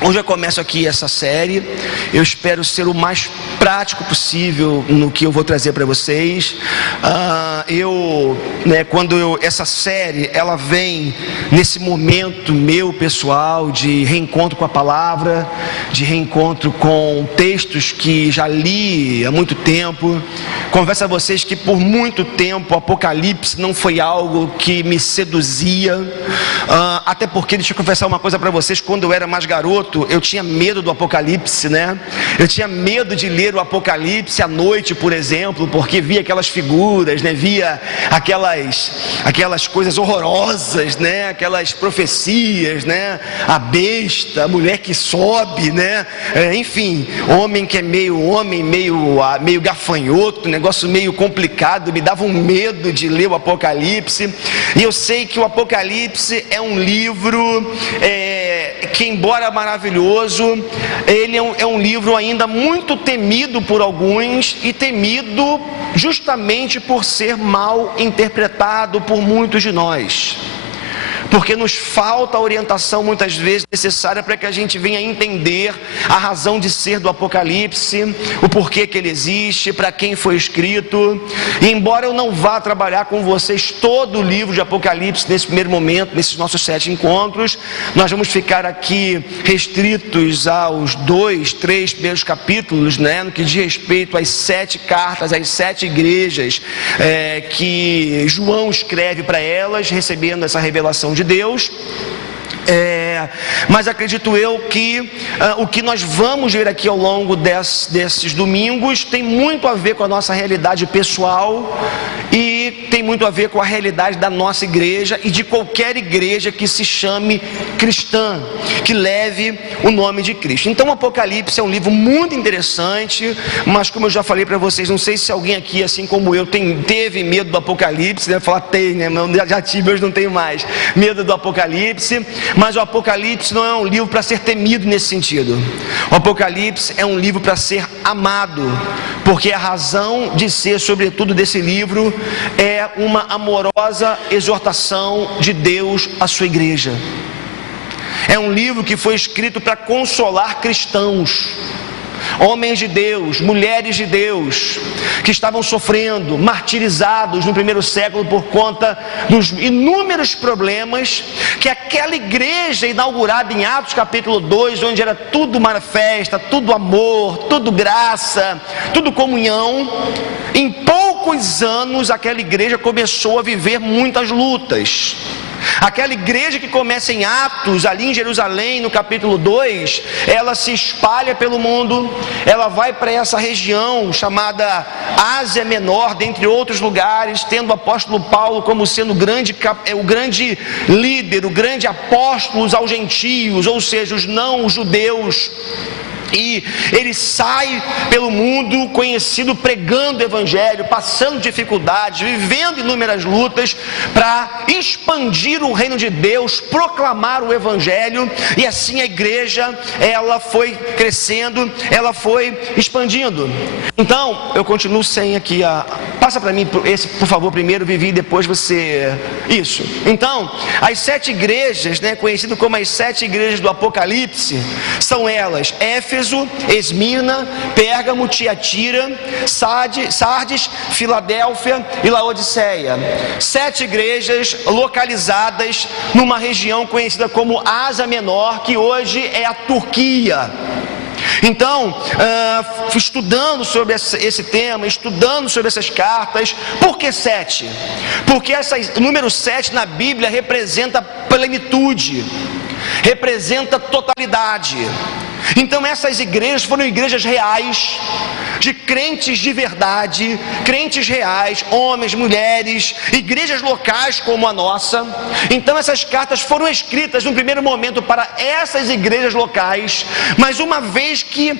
Hoje eu começo aqui essa série. Eu espero ser o mais prático possível no que eu vou trazer para vocês. Essa série, ela vem nesse momento meu pessoal de reencontro com a palavra, de reencontro com textos que já li há muito tempo. Confesso a vocês que por muito tempo o Apocalipse não foi algo que me seduzia, até porque, deixa eu confessar uma coisa para vocês, quando eu era mais garoto, eu tinha medo do Apocalipse, né? Eu tinha medo de ler o Apocalipse à noite, por exemplo, porque via aquelas figuras, né? Via aquelas coisas horrorosas, né? Aquelas profecias, né? A besta, a mulher que sobe, né? Enfim, homem que é meio gafanhoto, negócio meio complicado, me dava um medo de ler o Apocalipse. E eu sei que o Apocalipse é um livro que, embora maravilhoso, ele é um livro ainda muito temido por alguns e temido justamente por ser mal interpretado por muitos de nós, porque nos falta a orientação muitas vezes necessária para que a gente venha entender a razão de ser do Apocalipse, o porquê que ele existe, para quem foi escrito. E embora eu não vá trabalhar com vocês todo o livro de Apocalipse nesse primeiro momento, nesses nossos 7 encontros, nós vamos ficar aqui restritos aos 2, 3 primeiros capítulos, né, no que diz respeito às 7 cartas, às 7 igrejas que João escreve para elas, recebendo essa revelação de Deus. Mas acredito eu que o que nós vamos ver aqui ao longo desses domingos tem muito a ver com a nossa realidade pessoal e tem muito a ver com a realidade da nossa igreja e de qualquer igreja que se chame cristã, que leve o nome de Cristo. Então o Apocalipse é um livro muito interessante, mas como eu já falei para vocês, não sei se alguém aqui, assim como eu, teve medo do Apocalipse, né? Falar tem, né? Já tive, hoje não tenho mais medo do Apocalipse. Mas o Apocalipse não é um livro para ser temido nesse sentido. O Apocalipse é um livro para ser amado, porque a razão de ser, sobretudo, desse livro é uma amorosa exortação de Deus à sua igreja. É um livro que foi escrito para consolar cristãos, homens de Deus, mulheres de Deus, que estavam sofrendo, martirizados no primeiro século por conta dos inúmeros problemas que aquela igreja inaugurada em Atos capítulo 2, onde era tudo uma festa, tudo amor, tudo graça, tudo comunhão, em poucos anos aquela igreja começou a viver muitas lutas. Aquela igreja que começa em Atos, ali em Jerusalém, no capítulo 2, ela se espalha pelo mundo, ela vai para essa região chamada Ásia Menor, dentre outros lugares, tendo o apóstolo Paulo como sendo o grande líder, o grande apóstolo aos gentios, ou seja, os não judeus. E ele sai pelo mundo conhecido, pregando o evangelho, passando dificuldades, vivendo inúmeras lutas para expandir o reino de Deus, proclamar o evangelho. E assim a igreja, ela foi crescendo, ela foi expandindo. Então, eu continuo sem aqui passa para mim esse, por favor, primeiro, Vivi, depois você. Isso. Então, as 7 igrejas, né, conhecidas como as 7 igrejas do Apocalipse, são elas: Éfeso, Esmirna, Pérgamo, Tiatira, Sardes, Filadélfia e Laodiceia. 7 igrejas localizadas numa região conhecida como Ásia Menor, que hoje é a Turquia. Então, estudando sobre esse tema, estudando sobre essas cartas, por que 7? Porque o número 7 na Bíblia representa plenitude, representa totalidade. Então essas igrejas foram igrejas reais, de crentes de verdade, crentes reais, homens, mulheres, igrejas locais como a nossa. Então essas cartas foram escritas no primeiro momento para essas igrejas locais, mas uma vez que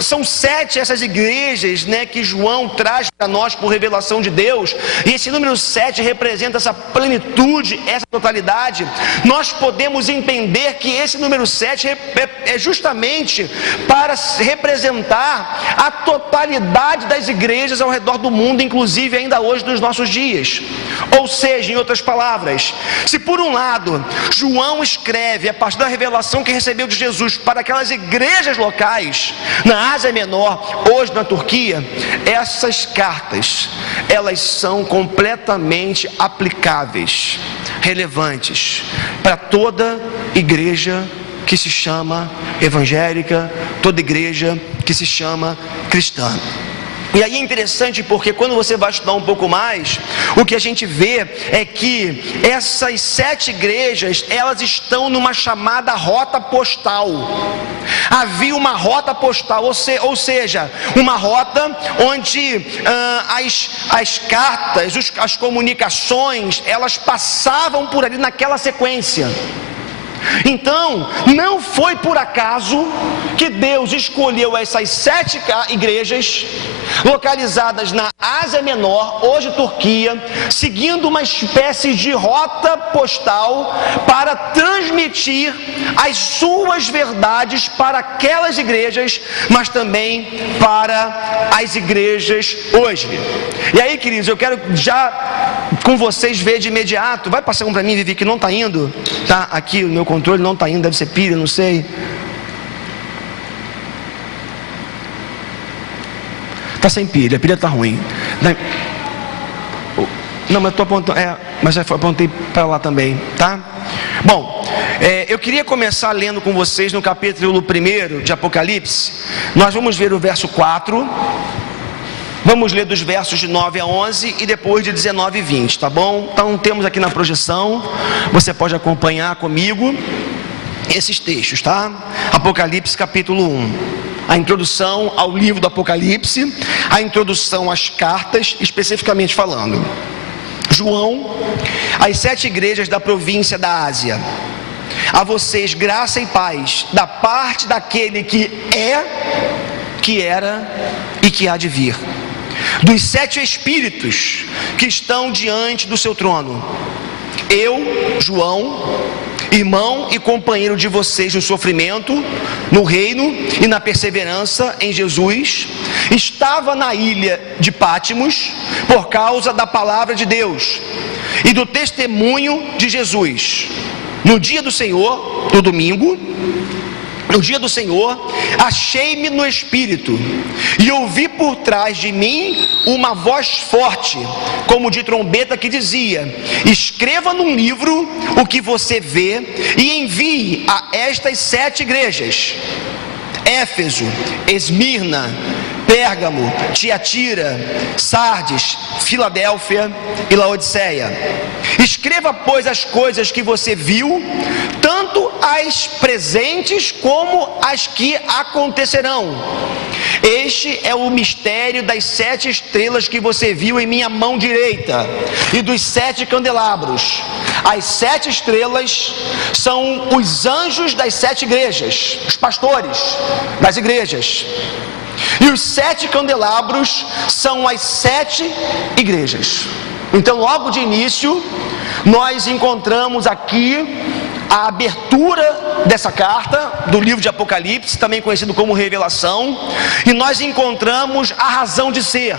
são 7 essas igrejas, né, que João traz para nós por revelação de Deus, e esse número 7 representa essa plenitude, essa totalidade, nós podemos entender que esse número 7 é justamente para representar a a totalidade das igrejas ao redor do mundo, inclusive ainda hoje nos nossos dias. Ou seja, em outras palavras, se por um lado João escreve a partir da revelação que recebeu de Jesus para aquelas igrejas locais na Ásia Menor, hoje na Turquia, essas cartas, elas são completamente aplicáveis, relevantes para toda igreja que se chama evangélica, toda igreja que se chama cristã. E aí é interessante porque quando você vai estudar um pouco mais, o que a gente vê é que essas 7 igrejas, elas estão numa chamada rota postal. Havia uma rota postal, ou seja, uma rota onde as cartas, as comunicações, elas passavam por ali naquela sequência. Então, não foi por acaso que Deus escolheu essas 7 igrejas localizadas na Ásia Menor, hoje Turquia, seguindo uma espécie de rota postal para transmitir as suas verdades para aquelas igrejas, mas também para as igrejas hoje. E aí, queridos, eu quero já com vocês ver de imediato. Vai passar um para mim, Vivi, que não está indo, tá? Aqui o meu controle não está indo, deve ser pilha, não sei. Está sem pilha, a pilha está ruim. Não, mas eu estou apontando, mas já apontei para lá também, tá? Bom, eu queria começar lendo com vocês no capítulo 1 de Apocalipse. Nós vamos ver o verso 4. Vamos ler dos versos de 9 a 11 e depois de 19 e 20, tá bom? Então temos aqui na projeção, você pode acompanhar comigo esses textos, tá? Apocalipse capítulo 1, a introdução ao livro do Apocalipse, a introdução às cartas, especificamente falando. João, às 7 igrejas da província da Ásia: a vocês graça e paz da parte daquele que é, que era e que há de vir, dos 7 espíritos que estão diante do seu trono. Eu, João, irmão e companheiro de vocês no sofrimento, no reino e na perseverança em Jesus, estava na ilha de Pátimos por causa da palavra de Deus e do testemunho de Jesus. No dia do Senhor, no domingo, no dia do Senhor, achei-me no Espírito, e ouvi por trás de mim uma voz forte, como de trombeta, que dizia: escreva num livro o que você vê e envie a estas 7 igrejas: Éfeso, Esmirna, Pérgamo, Tiatira, Sardes, Filadélfia e Laodiceia. Escreva, pois, as coisas que você viu, tanto as presentes como as que acontecerão. Este é o mistério das 7 estrelas que você viu em minha mão direita e dos 7 candelabros. As 7 estrelas são os anjos das 7 igrejas, os pastores das igrejas. E os 7 candelabros são as 7 igrejas. Então, logo de início, nós encontramos aqui a abertura dessa carta, do livro de Apocalipse, também conhecido como Revelação, e nós encontramos a razão de ser.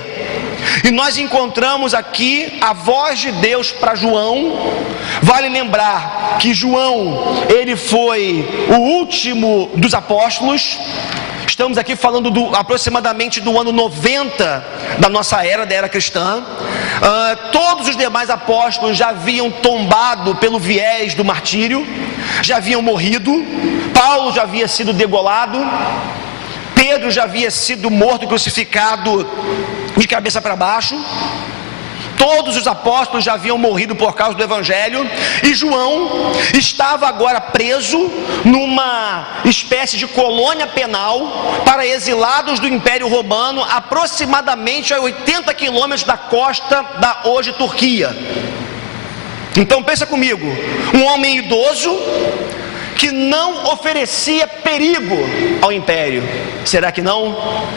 E nós encontramos aqui a voz de Deus para João. Vale lembrar que João, ele foi o último dos apóstolos. Estamos aqui falando aproximadamente do ano 90 da nossa era, da era cristã. Todos os demais apóstolos já haviam tombado pelo viés do martírio, já haviam morrido. Paulo já havia sido degolado, Pedro já havia sido morto e crucificado de cabeça para baixo. Todos os apóstolos já haviam morrido por causa do Evangelho, e João estava agora preso numa espécie de colônia penal para exilados do Império Romano, aproximadamente a 80 quilômetros da costa da hoje Turquia. Então pensa comigo, um homem idoso que não oferecia perigo ao Império. Será que não?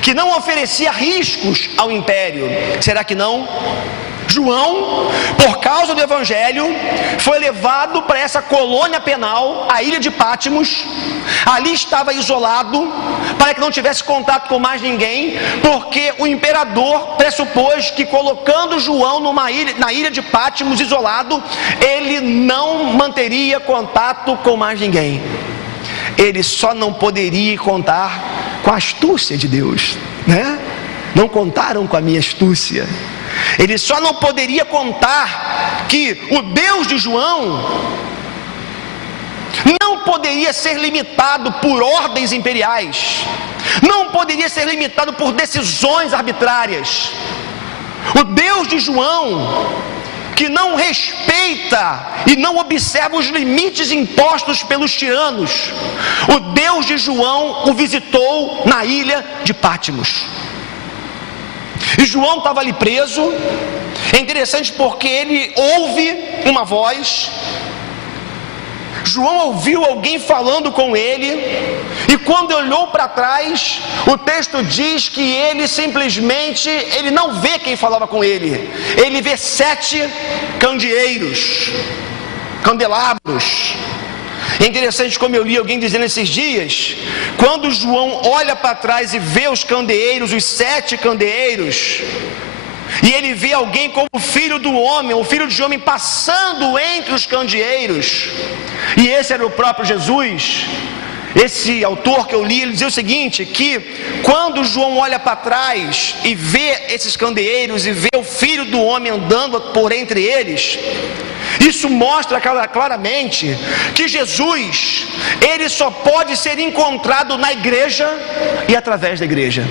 Que não oferecia riscos ao Império. Será que não? João, por causa do evangelho, foi levado para essa colônia penal, a ilha de Pátimos. Ali estava isolado, para que não tivesse contato com mais ninguém, porque o imperador pressupôs que, colocando João na ilha de Pátimos, isolado, ele não manteria contato com mais ninguém. Ele só não poderia contar com a astúcia de Deus, né? Não contaram com a minha astúcia. Ele só não poderia contar que o Deus de João não poderia ser limitado por ordens imperiais, não poderia ser limitado por decisões arbitrárias. O Deus de João, que não respeita e não observa os limites impostos pelos tiranos, o Deus de João o visitou na ilha de Pátimos. E João estava ali preso. É interessante porque ele ouve uma voz. João ouviu alguém falando com ele, e quando olhou para trás, o texto diz que ele simplesmente, ele não vê quem falava com ele, ele vê 7 candelabros. É interessante como eu li alguém dizendo esses dias, quando João olha para trás e vê os candeeiros, os 7 candeeiros, e ele vê alguém como o filho do homem, o filho de homem passando entre os candeeiros, e esse era o próprio Jesus. Esse autor que eu li, ele dizia o seguinte, que quando João olha para trás e vê esses candeeiros e vê o filho do homem andando por entre eles, isso mostra claramente que Jesus, ele só pode ser encontrado na igreja e através da igreja.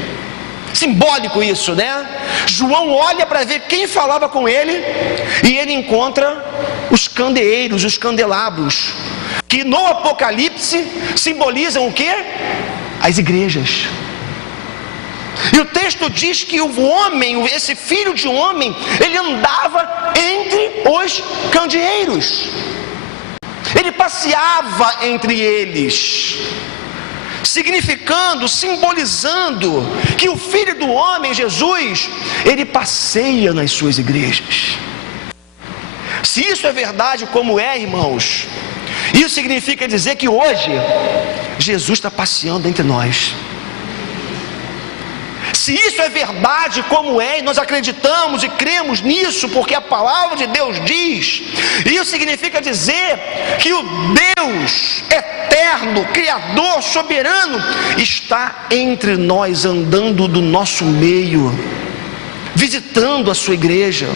Simbólico isso, né? João olha para ver quem falava com ele, e ele encontra os candeeiros, os candelabros, que no Apocalipse simbolizam o quê? As igrejas. E o texto diz que o homem, esse filho de homem, ele andava entre os candeeiros, ele passeava entre eles, significando, simbolizando que o filho do homem, Jesus, ele passeia nas suas igrejas. Se isso é verdade, como é, irmãos, isso significa dizer que hoje Jesus está passeando entre nós. Se isso é verdade, como é, e nós acreditamos e cremos nisso, porque a palavra de Deus diz, isso significa dizer que o Deus eterno, Criador, soberano, está entre nós, andando do nosso meio, visitando a sua igreja,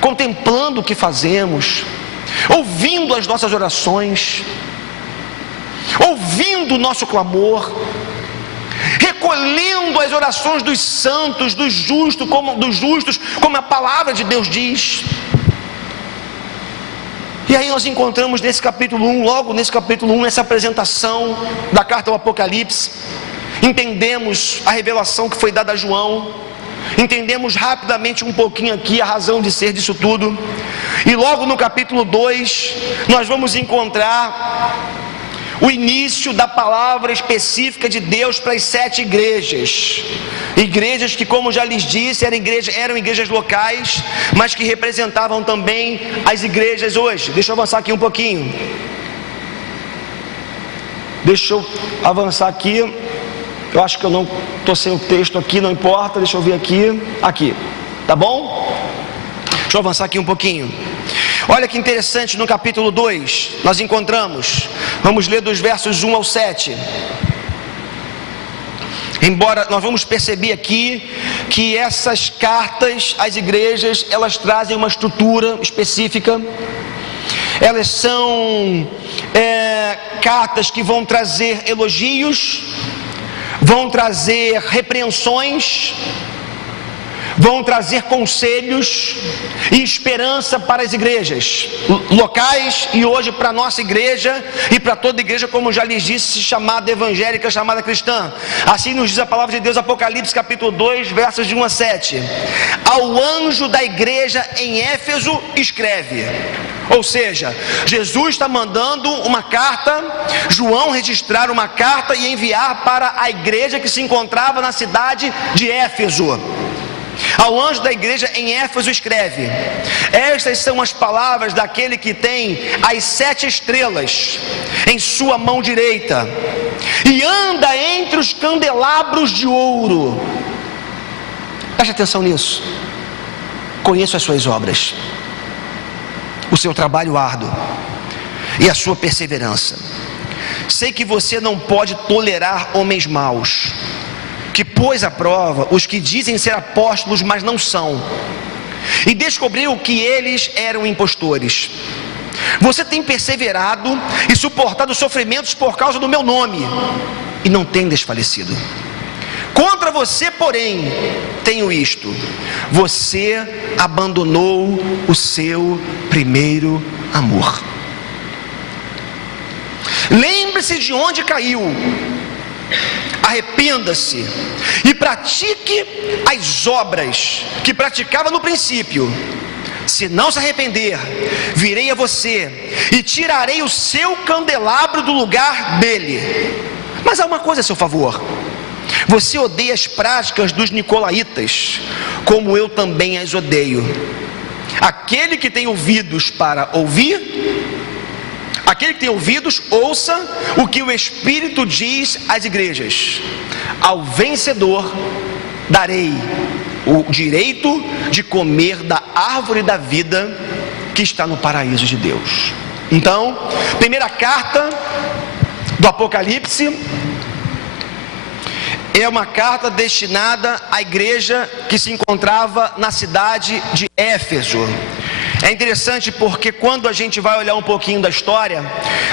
contemplando o que fazemos, ouvindo as nossas orações, ouvindo o nosso clamor, recolhendo as orações dos santos, dos justos, como a palavra de Deus diz. E aí nós encontramos nesse capítulo 1, logo nesse capítulo 1, essa apresentação da carta ao Apocalipse. Entendemos a revelação que foi dada a João, entendemos rapidamente um pouquinho aqui a razão de ser disso tudo, e logo no capítulo 2 nós vamos encontrar o início da palavra específica de Deus para as 7 igrejas. Igrejas que, como já lhes disse, eram igrejas locais, mas que representavam também as igrejas hoje. Deixa eu avançar aqui um pouquinho. Deixa eu avançar aqui. Eu acho que eu não estou sem o texto aqui, não importa. Deixa eu ver aqui. Aqui, tá bom? Deixa eu avançar aqui um pouquinho. Olha que interessante, no capítulo 2, nós encontramos, vamos ler dos versos 1 ao 7. Embora nós vamos perceber aqui que essas cartas às igrejas, elas trazem uma estrutura específica. Elas são cartas que vão trazer elogios, vão trazer repreensões, vão trazer conselhos e esperança para as igrejas locais, e hoje para a nossa igreja e para toda igreja, como já lhes disse, chamada evangélica, chamada cristã. Assim nos diz a palavra de Deus, Apocalipse capítulo 2, versos de 1 a 7. Ao anjo da igreja em Éfeso escreve. Ou seja, Jesus está mandando uma carta, João registrar uma carta e enviar para a igreja que se encontrava na cidade de Éfeso. Ao anjo da igreja em Éfeso escreve: estas são as palavras daquele que tem as 7 estrelas em sua mão direita e anda entre os candelabros de ouro. Preste atenção nisso. Conheço as suas obras, o seu trabalho árduo e a sua perseverança. Sei que você não pode tolerar homens maus, que pôs à prova os que dizem ser apóstolos, mas não são, e descobriu que eles eram impostores. Você tem perseverado e suportado sofrimentos por causa do meu nome, e não tem desfalecido. Contra você, porém, tenho isto: você abandonou o seu primeiro amor. Lembre-se de onde caiu, arrependa-se e pratique as obras que praticava no princípio. Se não se arrepender, virei a você e tirarei o seu candelabro do lugar dele. Mas há uma coisa a seu favor: você odeia as práticas dos nicolaítas, como eu também as odeio. Aquele que tem ouvidos para ouvir, aquele que tem ouvidos, ouça o que o Espírito diz às igrejas. Ao vencedor darei o direito de comer da árvore da vida que está no paraíso de Deus. Então, primeira carta do Apocalipse é uma carta destinada à igreja que se encontrava na cidade de Éfeso. É interessante porque quando a gente vai olhar um pouquinho da história,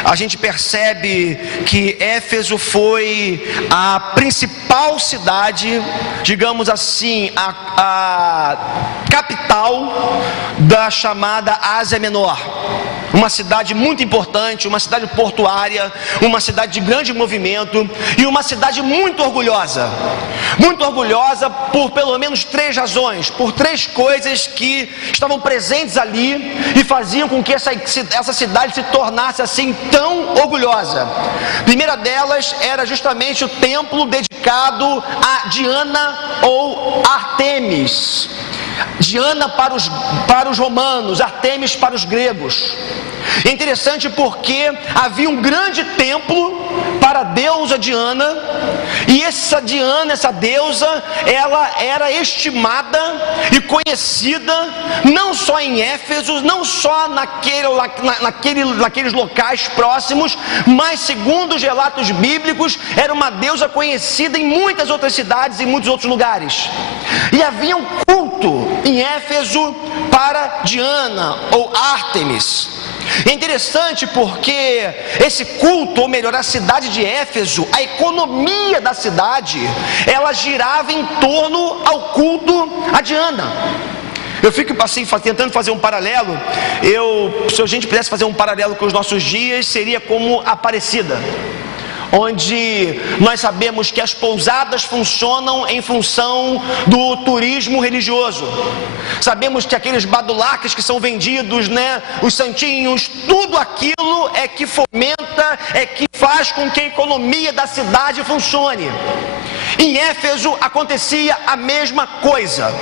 a gente percebe que Éfeso foi a principal cidade, digamos assim, a capital da chamada Ásia Menor. Uma cidade muito importante, uma cidade portuária, uma cidade de grande movimento e uma cidade muito orgulhosa. Muito orgulhosa por pelo menos 3 razões, por 3 coisas que estavam presentes ali e faziam com que essa cidade se tornasse assim tão orgulhosa. A primeira delas era justamente o templo dedicado a Diana ou Artemis. Diana para os romanos, Artemis para os gregos. É interessante porque havia um grande templo para a deusa Diana, e essa Diana, essa deusa, ela era estimada e conhecida não só em Éfeso, não só naqueles locais próximos, mas segundo os relatos bíblicos, era uma deusa conhecida em muitas outras cidades e muitos outros lugares. E havia um culto em Éfeso para Diana ou Ártemis. É interessante porque esse culto, ou melhor, a cidade de Éfeso, a economia da cidade, ela girava em torno ao culto a Diana. Eu fico assim, tentando fazer um paralelo. Se a gente pudesse fazer um paralelo com os nossos dias, seria como Aparecida, onde nós sabemos que as pousadas funcionam em função do turismo religioso. Sabemos que aqueles badulaques que são vendidos, os santinhos, tudo aquilo é que fomenta, é que faz com que a economia da cidade funcione. Em Éfeso acontecia a mesma coisa.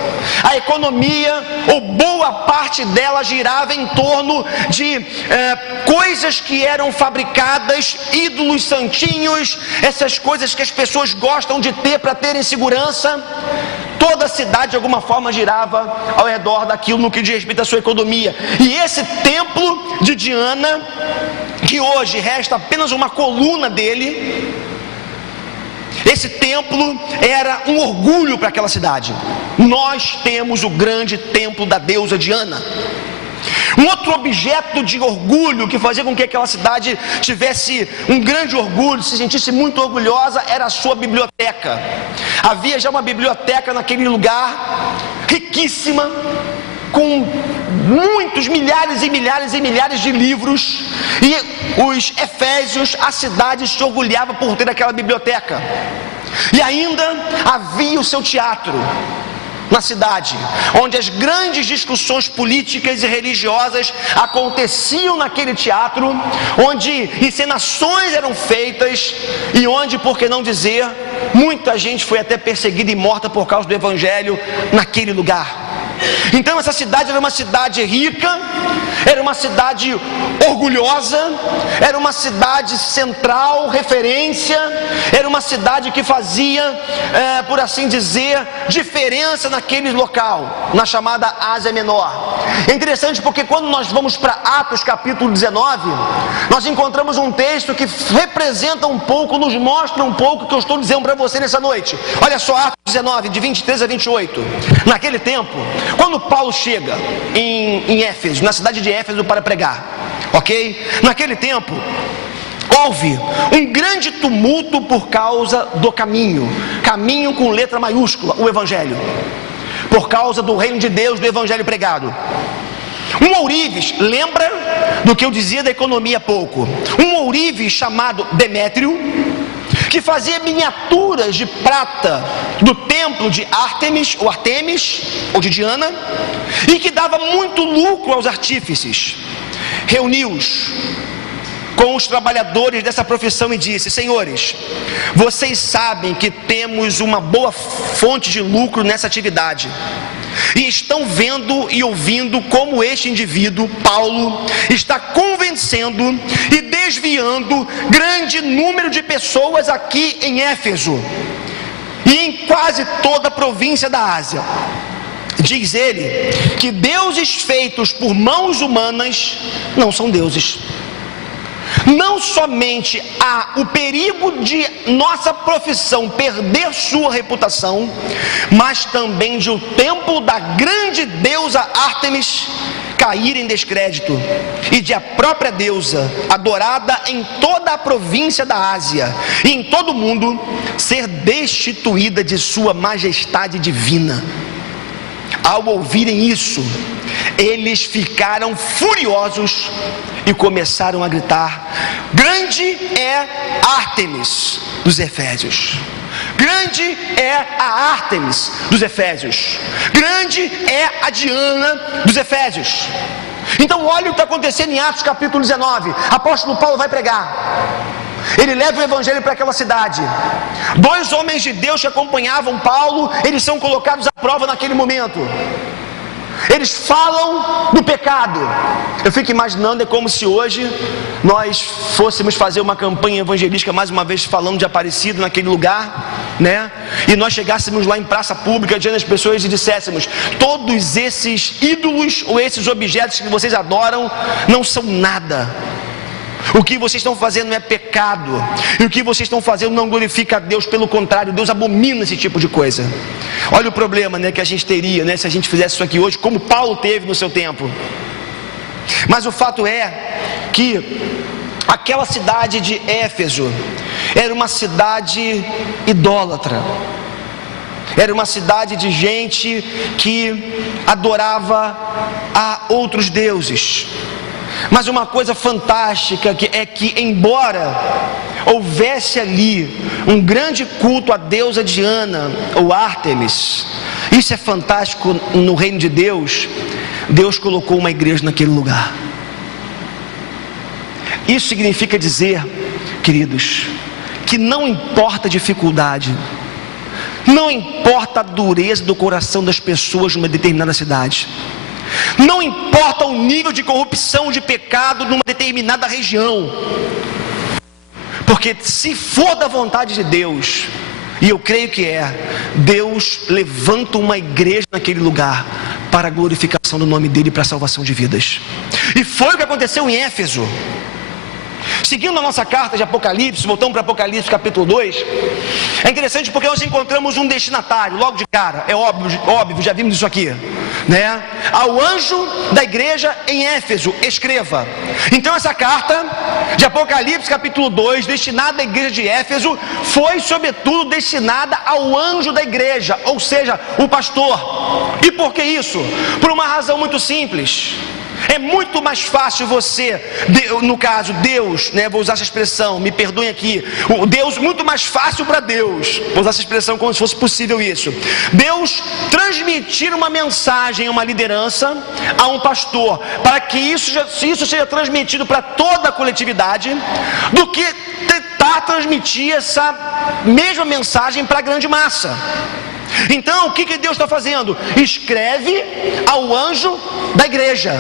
A economia, ou boa parte dela, girava em torno de coisas que eram fabricadas, ídolos, santinhos, essas coisas que as pessoas gostam de ter para terem segurança. Toda a cidade de alguma forma girava ao redor daquilo no que diz respeito à sua economia. E esse templo de Diana, que hoje resta apenas uma coluna dele, esse templo era um orgulho para aquela cidade. Nós temos o grande templo da deusa Diana. Um outro objeto de orgulho que fazia com que aquela cidade tivesse um grande orgulho, se sentisse muito orgulhosa, era a sua biblioteca. Havia já uma biblioteca naquele lugar, riquíssima, com muitos, milhares e milhares e milhares de livros, e os efésios, a cidade se orgulhava por ter aquela biblioteca. E ainda havia o seu teatro. na cidade, onde as grandes discussões políticas e religiosas aconteciam naquele teatro, onde encenações eram feitas e onde, por que não dizer, muita gente foi até perseguida e morta por causa do evangelho naquele lugar. Então essa cidade era uma cidade rica, era uma cidade orgulhosa, era uma cidade central, referência, era uma cidade que fazia, por assim dizer, diferença naquele local, na chamada Ásia Menor. É interessante porque quando nós vamos para Atos capítulo 19, nós encontramos um texto que representa um pouco, nos mostra um pouco o que eu estou dizendo para você nessa noite. Olha só, Atos 19, de 23 a 28. Naquele tempo, quando Paulo chega em Éfeso, na cidade de Éfeso, para pregar, ok? Naquele tempo, houve um grande tumulto por causa do caminho com letra maiúscula, o evangelho, por causa do reino de Deus, do evangelho pregado. Um ourives, lembra do que eu dizia da economia há pouco, um ourives chamado Demétrio, que fazia miniaturas de prata do templo de Ártemis, ou de Diana, e que dava muito lucro aos artífices, reuniu-os com os trabalhadores dessa profissão e disse: senhores, vocês sabem que temos uma boa fonte de lucro nessa atividade, e estão vendo e ouvindo como este indivíduo, Paulo, está convencendo e desviando grande número de pessoas aqui em Éfeso e em quase toda a província da Ásia. Diz ele que deuses feitos por mãos humanas não são deuses. Não somente há o perigo de nossa profissão perder sua reputação, mas também de o templo da grande deusa Ártemis cair em descrédito, e de a própria deusa, adorada em toda a província da Ásia e em todo o mundo, ser destituída de sua majestade divina. Ao ouvirem isso, eles ficaram furiosos e começaram a gritar: grande é Ártemis dos Efésios! Grande é a Ártemis dos Efésios! Grande é a Diana dos Efésios! Então olha o que está acontecendo em Atos capítulo 19. Apóstolo Paulo vai pregar. Ele leva o evangelho para aquela cidade. 2 homens de Deus que acompanhavam Paulo, eles são colocados à prova naquele momento. Eles falam do pecado. Eu fico imaginando, é como se hoje nós fôssemos fazer uma campanha evangelística, mais uma vez falando de Aparecido naquele lugar, né? E nós chegássemos lá em praça pública diante das pessoas e disséssemos: todos esses ídolos ou esses objetos que vocês adoram não são nada. O que vocês estão fazendo é pecado, e o que vocês estão fazendo não glorifica a Deus, pelo contrário, Deus abomina esse tipo de coisa. Olha o problema, né, que a gente teria, né, se a gente fizesse isso aqui hoje, como Paulo teve no seu tempo. Mas o fato é que aquela cidade de Éfeso era uma cidade idólatra, era uma cidade de gente que adorava a outros deuses. Mas uma coisa fantástica é que, embora houvesse ali um grande culto à deusa Diana ou Ártemis, isso é fantástico no reino de Deus. Deus colocou uma igreja naquele lugar. Isso significa dizer, queridos, que não importa a dificuldade, não importa a dureza do coração das pessoas numa determinada cidade, não importa o nível de corrupção, de pecado numa determinada região, porque se for da vontade de Deus, e eu creio que Deus levanta uma igreja naquele lugar para a glorificação do nome dele e para a salvação de vidas. E foi o que aconteceu em Éfeso. Seguindo a nossa carta de Apocalipse, voltamos para Apocalipse capítulo 2, é interessante porque nós encontramos um destinatário, logo de cara, é óbvio, já vimos isso aqui, né? Ao anjo da igreja em Éfeso, escreva. Então essa carta de Apocalipse capítulo 2, destinada à igreja de Éfeso, foi sobretudo destinada ao anjo da igreja, ou seja, o pastor. E por que isso? Por uma razão muito simples. É muito mais fácil você, no caso, Deus, né, vou usar essa expressão, me perdoem aqui, o Deus, muito mais fácil para Deus, vou usar essa expressão como se fosse possível isso, Deus transmitir uma mensagem, uma liderança a um pastor, para que isso seja transmitido para toda a coletividade, do que tentar transmitir essa mesma mensagem para a grande massa. Então, o que Deus está fazendo? Escreve ao anjo da igreja,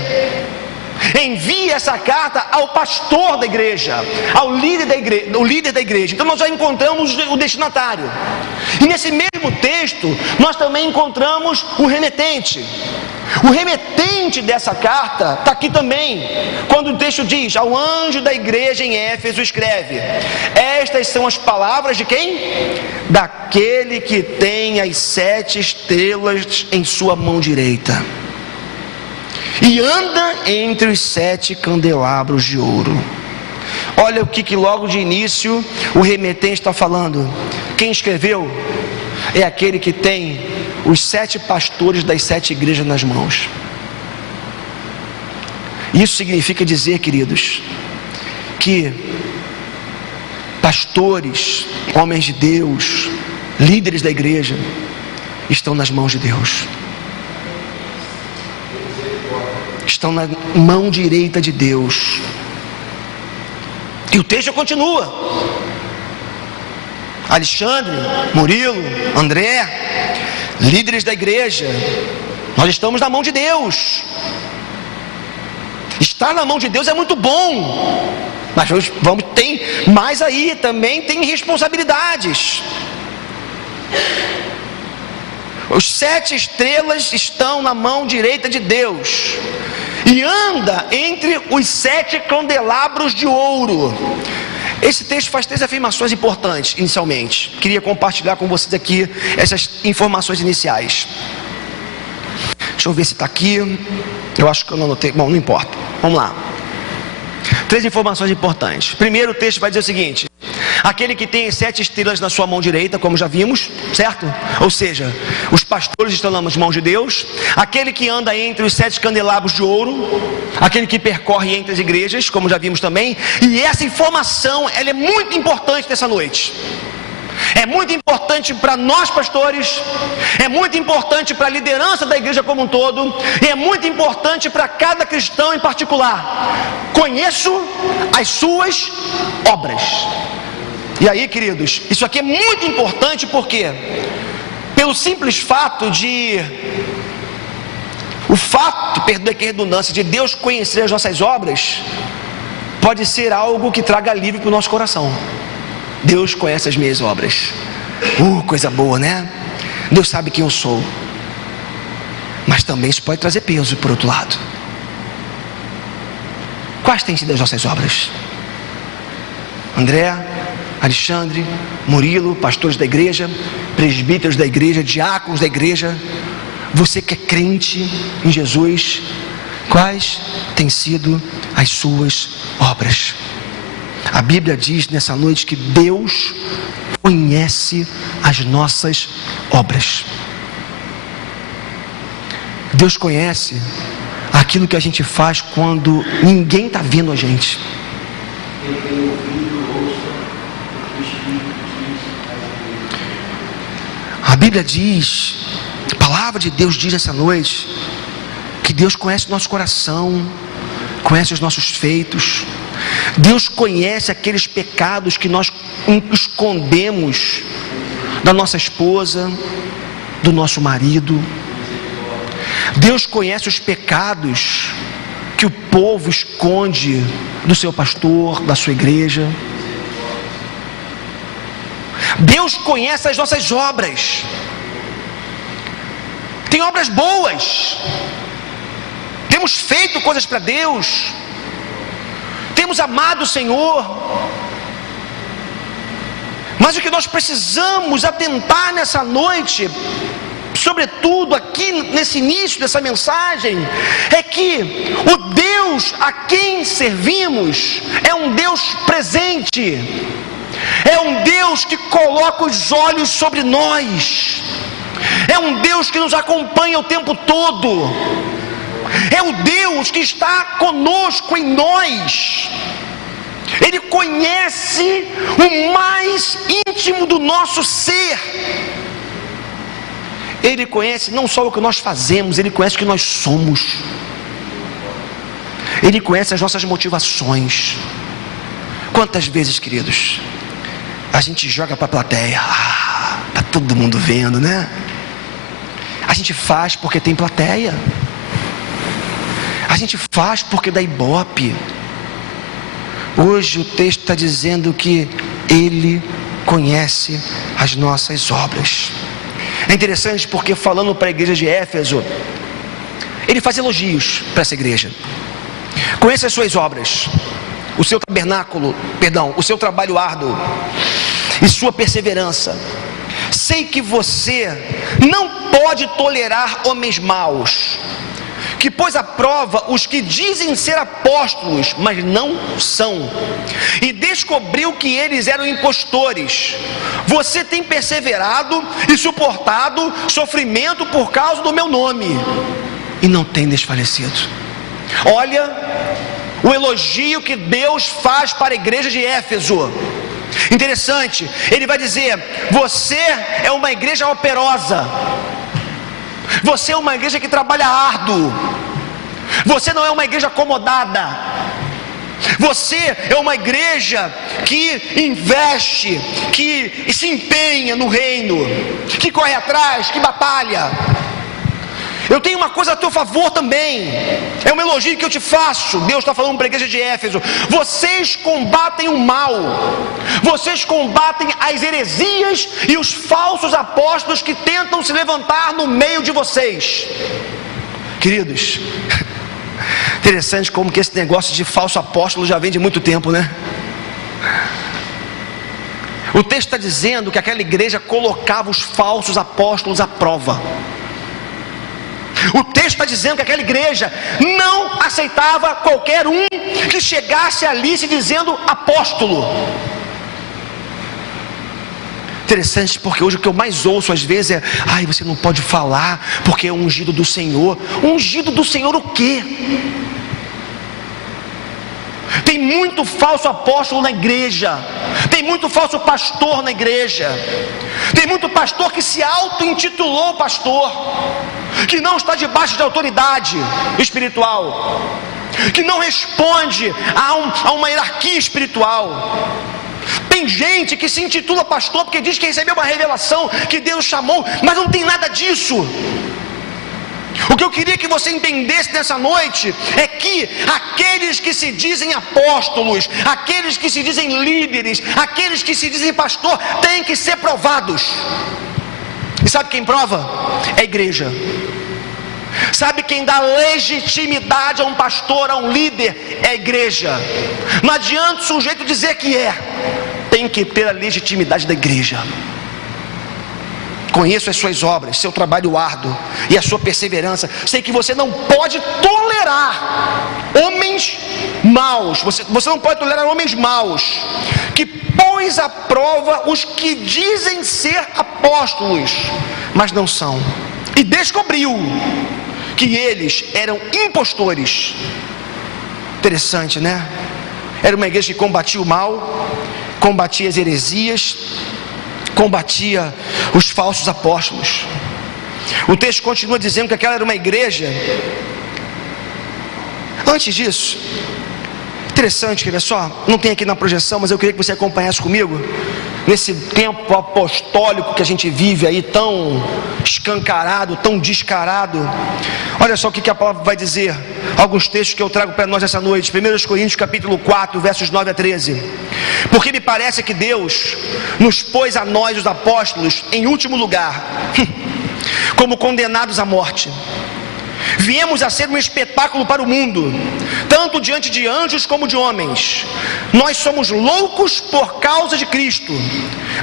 envie essa carta ao pastor da igreja, ao líder da igreja. Então nós já encontramos o destinatário, e nesse mesmo texto nós também encontramos o remetente. O remetente dessa carta está aqui também, quando o texto diz: ao anjo da igreja em Éfeso escreve, estas são as palavras de quem? Daquele que tem as 7 estrelas em sua mão direita e anda entre os 7 candelabros de ouro. Olha o que logo de início o remetente está falando. Quem escreveu é aquele que tem os 7 pastores das 7 igrejas nas mãos. Isso significa dizer, queridos, que pastores, homens de Deus, líderes da igreja, estão nas mãos de Deus, estão na mão direita de Deus. E o texto continua: Alexandre, Murilo, André, líderes da igreja, nós estamos na mão de Deus. Estar na mão de Deus é muito bom, mas tem mais aí, também tem responsabilidades. Os 7 estrelas estão na mão direita de Deus e anda entre os 7 candelabros de ouro. Esse texto faz 3 afirmações importantes inicialmente. Queria compartilhar com vocês aqui essas informações iniciais. Deixa eu ver se está aqui. Eu acho que eu não anotei. Bom, não importa. Vamos lá. 3 informações importantes. Primeiro, o texto vai dizer o seguinte: aquele que tem as 7 estrelas na sua mão direita, como já vimos, certo? Ou seja, os pastores estão nas mãos de Deus. Aquele que anda entre os 7 candelabros de ouro, aquele que percorre entre as igrejas, como já vimos também. E essa informação, ela é muito importante nessa noite. É muito importante para nós pastores, é muito importante para a liderança da igreja como um todo, e é muito importante para cada cristão em particular. Conheço as suas obras. E aí, queridos, isso aqui é muito importante porque, pelo simples fato de, perdoe a redundância, de Deus conhecer as nossas obras, pode ser algo que traga alívio para o nosso coração. Deus conhece as minhas obras. Coisa boa, né? Deus sabe quem eu sou. Mas também isso pode trazer peso por outro lado. Quais têm sido as nossas obras? André, Alexandre, Murilo, pastores da igreja, presbíteros da igreja, diáconos da igreja, você que é crente em Jesus, quais têm sido as suas obras? A Bíblia diz nessa noite que Deus conhece as nossas obras. Deus conhece aquilo que a gente faz quando ninguém está vendo a gente. A Bíblia diz, a palavra de Deus diz essa noite, que Deus conhece o nosso coração, conhece os nossos feitos. Deus conhece aqueles pecados que nós escondemos da nossa esposa, do nosso marido. Deus conhece os pecados que o povo esconde do seu pastor, da sua igreja. Deus conhece as nossas obras. Tem obras boas, temos feito coisas para Deus, temos amado o Senhor, mas o que nós precisamos atentar nessa noite, sobretudo aqui nesse início dessa mensagem, é que o Deus a quem servimos é um Deus presente, é um Deus que coloca os olhos sobre nós, é um Deus que nos acompanha o tempo todo, é o Deus que está conosco em nós. Ele conhece o mais íntimo do nosso ser. Ele conhece não só o que nós fazemos, Ele conhece o que nós somos. Ele conhece as nossas motivações. Quantas vezes, queridos, a gente joga para a plateia, tá todo mundo vendo, né? A gente faz porque tem plateia. A gente faz porque dá ibope. Hoje o texto está dizendo que Ele conhece as nossas obras. É interessante porque, falando para a igreja de Éfeso, Ele faz elogios para essa igreja. Conheça as suas obras, o seu tabernáculo, o seu trabalho árduo e sua perseverança. Sei que você não pode tolerar homens maus, que pôs à prova os que dizem ser apóstolos, mas não são, e descobriu que eles eram impostores. Você tem perseverado e suportado sofrimento por causa do meu nome, e não tem desfalecido. Olha o elogio que Deus faz para a igreja de Éfeso. Interessante, ele vai dizer: você é uma igreja operosa, você é uma igreja que trabalha árduo, você não é uma igreja acomodada, você é uma igreja que investe, que se empenha no reino, que corre atrás, que batalha. Eu tenho uma coisa a teu favor também, é um elogio que eu te faço. Deus está falando para a igreja de Éfeso: vocês combatem o mal, vocês combatem as heresias e os falsos apóstolos que tentam se levantar no meio de vocês. Queridos, interessante como que esse negócio de falso apóstolo já vem de muito tempo, né? O texto está dizendo que aquela igreja colocava os falsos apóstolos à prova. O texto está dizendo que aquela igreja não aceitava qualquer um que chegasse ali se dizendo apóstolo. Interessante, porque hoje o que eu mais ouço às vezes é: você não pode falar porque é ungido do Senhor. Ungido do Senhor o quê? Tem muito falso apóstolo na igreja, tem muito falso pastor na igreja, tem muito pastor que se auto-intitulou pastor, que não está debaixo de autoridade espiritual, que não responde a uma hierarquia espiritual. Tem gente que se intitula pastor porque diz que recebeu uma revelação, que Deus chamou, mas não tem nada disso. O que eu queria que você entendesse nessa noite é que aqueles que se dizem apóstolos, aqueles que se dizem líderes, aqueles que se dizem pastor, têm que ser provados. E sabe quem prova? É a igreja. Sabe quem dá legitimidade a um pastor, a um líder? É a igreja. Não adianta o sujeito dizer que tem que ter a legitimidade da igreja. Conheço as suas obras, seu trabalho árduo e a sua perseverança. Sei que você não pode tolerar homens maus. Você não pode tolerar homens maus, que pôs à prova os que dizem ser apóstolos, mas não são. E descobriu que eles eram impostores. Interessante, né? Era uma igreja que combatia o mal, combatia as heresias, combatia os falsos apóstolos. O texto continua dizendo que aquela era uma igreja. Antes disso, interessante, quer ver só? Não tem aqui na projeção, mas eu queria que você acompanhasse comigo. Nesse tempo apostólico que a gente vive aí, tão escancarado, tão descarado. Olha só o que a palavra vai dizer. Alguns textos que eu trago para nós essa noite. 1 Coríntios capítulo 4, versos 9 a 13. Porque me parece que Deus nos pôs a nós, os apóstolos, em último lugar, como condenados à morte. Viemos a ser um espetáculo para o mundo, tanto diante de anjos como de homens. Nós somos loucos por causa de Cristo,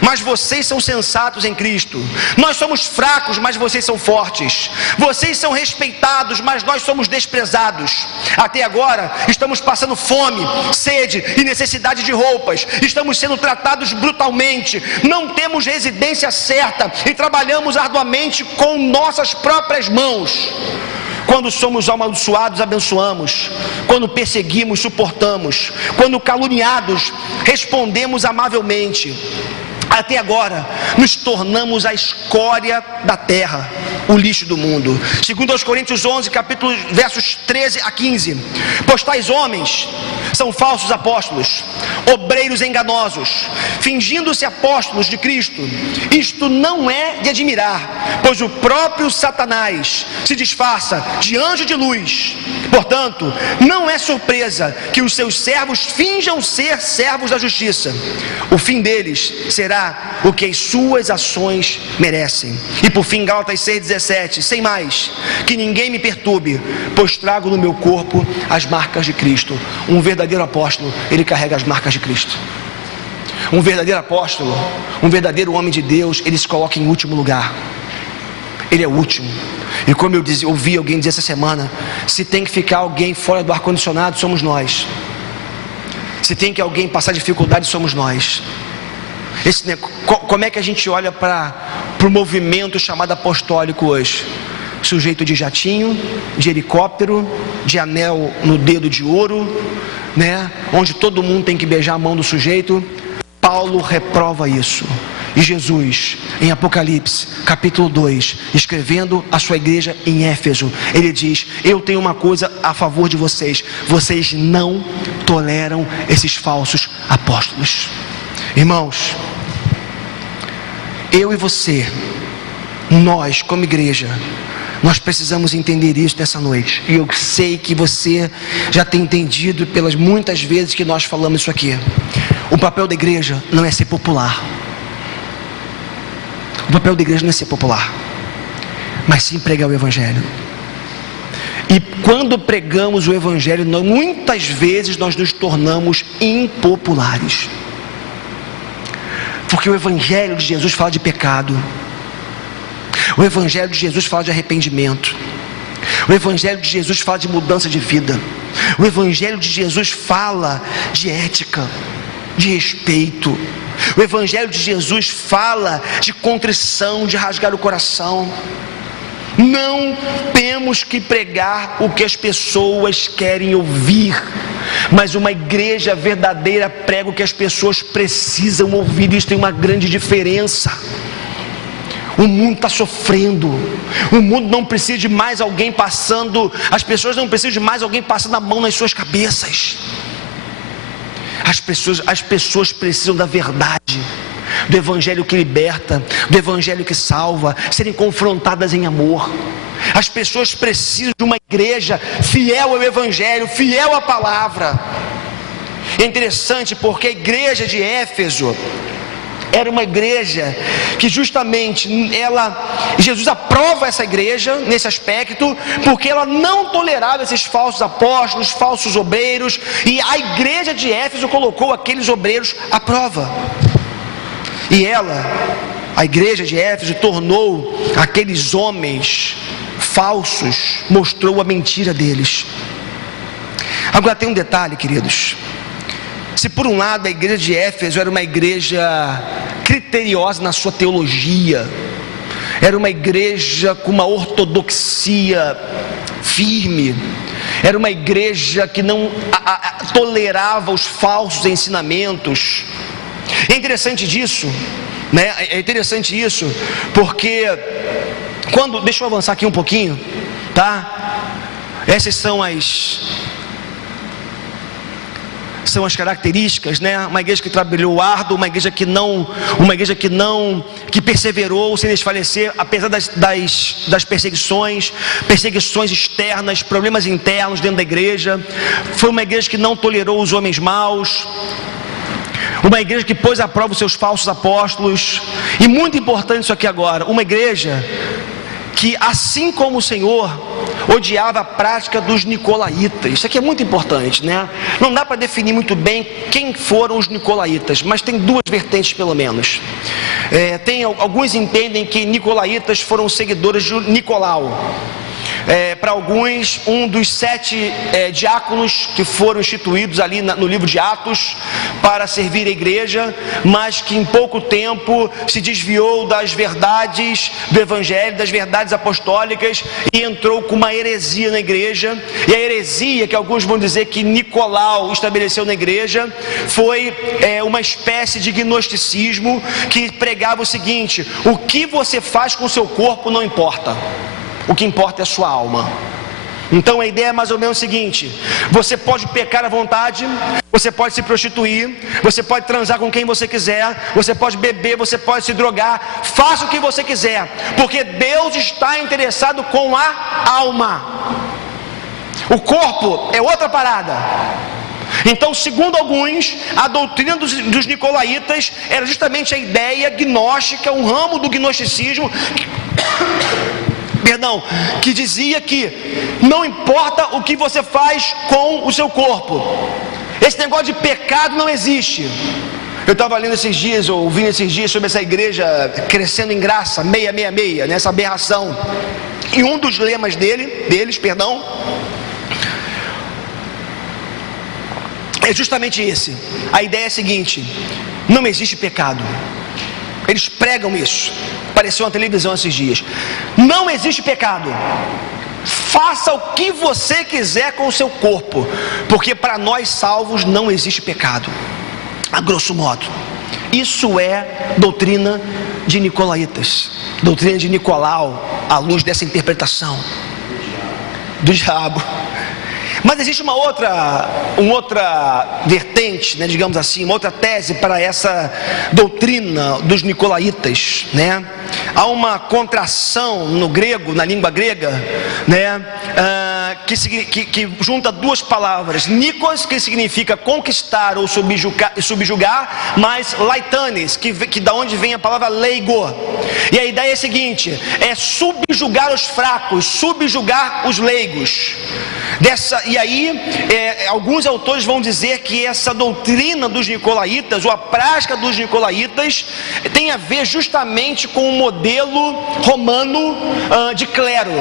mas vocês são sensatos em Cristo. Nós somos fracos, mas vocês são fortes. Vocês são respeitados, mas nós somos desprezados. Até agora estamos passando fome, sede e necessidade de roupas. Estamos sendo tratados brutalmente. Não temos residência certa e trabalhamos arduamente com nossas próprias mãos. Quando somos amaldiçoados, abençoamos. Quando perseguimos, suportamos. Quando caluniados, respondemos amavelmente. Até agora, nos tornamos a escória da terra, o lixo do mundo. Segundo aos Coríntios 11, capítulo, versos 13 a 15. Pois tais homens são falsos apóstolos, obreiros enganosos, fingindo-se apóstolos de Cristo. Isto não é de admirar, pois o próprio Satanás se disfarça de anjo de luz. Portanto, não é surpresa que os seus servos finjam ser servos da justiça. O fim deles será o que as suas ações merecem. E por fim, Gálatas 6,17: sem mais, que ninguém me perturbe, pois trago no meu corpo as marcas de Cristo. Um verdadeiro apóstolo, ele carrega as marcas de Cristo. Um verdadeiro apóstolo, um verdadeiro homem de Deus, ele se coloca em último lugar. Ele é o último. E como eu ouvi alguém dizer essa semana, se tem que ficar alguém fora do ar-condicionado, somos nós. Se tem que alguém passar dificuldade, somos nós. Como é que a gente olha para o movimento chamado apostólico hoje? Sujeito de jatinho, de helicóptero, de anel no dedo de ouro, né? Onde todo mundo tem que beijar a mão do sujeito. Paulo reprova isso. E Jesus, em Apocalipse, capítulo 2, escrevendo a sua igreja em Éfeso, ele diz: eu tenho uma coisa a favor de vocês, vocês não toleram esses falsos apóstolos. Irmãos, eu e você, nós como igreja, nós precisamos entender isso nessa noite. E eu sei que você já tem entendido pelas muitas vezes que nós falamos isso aqui. O papel da igreja não é ser popular. O papel da igreja não é ser popular, mas sim pregar o Evangelho. E quando pregamos o Evangelho, muitas vezes nós nos tornamos impopulares. Porque o Evangelho de Jesus fala de pecado. O Evangelho de Jesus fala de arrependimento. O Evangelho de Jesus fala de mudança de vida. O Evangelho de Jesus fala de ética, de respeito. O Evangelho de Jesus fala de contrição, de rasgar o coração. Não temos que pregar o que as pessoas querem ouvir, mas uma igreja verdadeira prega o que as pessoas precisam ouvir. Isso tem uma grande diferença. O mundo está sofrendo. O mundo não precisa de mais alguém passando. As pessoas não precisam de mais alguém passando a mão nas suas cabeças. As pessoas precisam da verdade, do Evangelho que liberta, do Evangelho que salva, serem confrontadas em amor. As pessoas precisam de uma igreja fiel ao Evangelho, fiel à palavra. É interessante porque a igreja de Éfeso era uma igreja que justamente Jesus aprova essa igreja nesse aspecto, porque ela não tolerava esses falsos apóstolos, falsos obreiros, e a igreja de Éfeso colocou aqueles obreiros à prova. E a igreja de Éfeso, tornou aqueles homens falsos, mostrou a mentira deles. Agora tem um detalhe, queridos. Se por um lado a igreja de Éfeso era uma igreja criteriosa na sua teologia, era uma igreja com uma ortodoxia firme, era uma igreja que não tolerava os falsos ensinamentos. É interessante disso, né? É interessante isso, porque deixa eu avançar aqui um pouquinho, tá? Essas são as características, né? Uma igreja que trabalhou árduo, uma igreja que perseverou sem desfalecer, apesar das perseguições externas, problemas internos dentro da igreja. Foi uma igreja que não tolerou os homens maus, uma igreja que pôs à prova os seus falsos apóstolos. E muito importante isso aqui agora, uma igreja que, assim como o Senhor, odiava a prática dos nicolaítas. Isso aqui é muito importante, né? Não dá para definir muito bem quem foram os nicolaítas, mas tem duas vertentes pelo menos. Alguns entendem que nicolaítas foram seguidores de Nicolau. para alguns, um dos 7 diáconos que foram instituídos ali no livro de Atos para servir a igreja, mas que em pouco tempo se desviou das verdades do evangelho, das verdades apostólicas, e entrou com uma heresia na igreja. E a heresia, que alguns vão dizer que Nicolau estabeleceu na igreja, foi uma espécie de gnosticismo que pregava o seguinte: o que você faz com o seu corpo não importa, o que importa é a sua alma. Então a ideia é mais ou menos o seguinte: você pode pecar à vontade, você pode se prostituir, você pode transar com quem você quiser, você pode beber, você pode se drogar, faça o que você quiser, porque Deus está interessado com a alma. O corpo é outra parada. Então, segundo alguns, a doutrina dos nicolaítas era justamente a ideia gnóstica, um ramo do gnosticismo, que dizia que não importa o que você faz com o seu corpo, esse negócio de pecado não existe. Eu estava lendo esses dias, ouvindo esses dias sobre essa igreja crescendo em graça, 666, nessa aberração, e um dos lemas deles, é justamente esse. A ideia é a seguinte: não existe pecado. Eles pregam isso. Apareceu na televisão esses dias. Não existe pecado. Faça o que você quiser com o seu corpo, porque para nós salvos não existe pecado. A grosso modo, isso é doutrina de nicolaítas, doutrina de Nicolau, à luz dessa interpretação do diabo. Mas existe uma outra vertente, digamos assim, uma outra tese para essa doutrina dos nicolaítas, Há uma contração no grego, na língua grega, que junta duas palavras: nikos, que significa conquistar ou subjugar, mas laitanes, que da onde vem a palavra leigo. E a ideia é a seguinte: é subjugar os fracos, subjugar os leigos. E aí, alguns autores vão dizer que essa doutrina dos nicolaítas, ou a prática dos nicolaítas, tem a ver justamente com o modelo romano de clero,